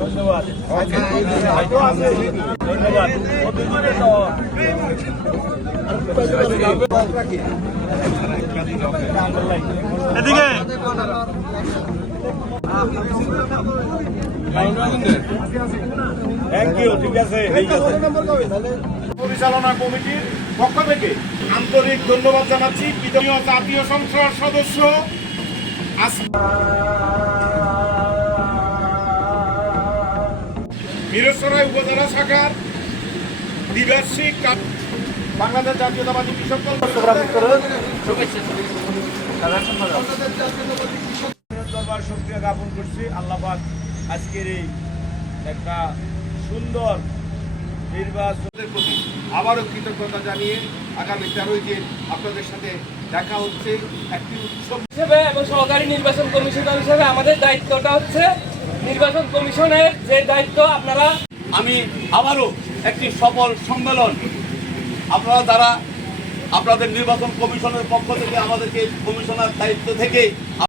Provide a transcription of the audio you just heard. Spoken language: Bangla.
ধন্যবাদ। এদিকে থ্যাংক ইউ। ঠিক আছে, ঠিক আছে। পরিচালনা কমিটির পক্ষ থেকে আন্তরিক ধন্যবাদ জানাচ্ছি কৃতজ্ঞ জাতীয় সংসদ সদস্য মিরসরাই উপজেলা শাখার দ্বিবার্ষিক বাংলাদেশ জাতীয়তাবাদী কৃষক দল দরবার শুকরিয়া জ্ঞাপন করছি। আল্লাহ পাক আজকের এই একটা সুন্দর নির্বাচনের প্রতি আবারও কৃতজ্ঞতা জানিয়ে আগামী 13ই দিন আপনাদের সাথে দেখা হচ্ছে একটি উৎসব হিসেবে এবং সহকারী নির্বাচন কমিশনার হিসেবে আমাদের দায়িত্বটা হচ্ছে নির্বাচন কমিশনের যে দায়িত্ব আপনারা আমি আবারও একটি সফল সম্মেলন আপনারা যারা আপনাদের নির্বাচন কমিশনের পক্ষ থেকে আমাদেরকে কমিশনার দায়িত্ব থেকে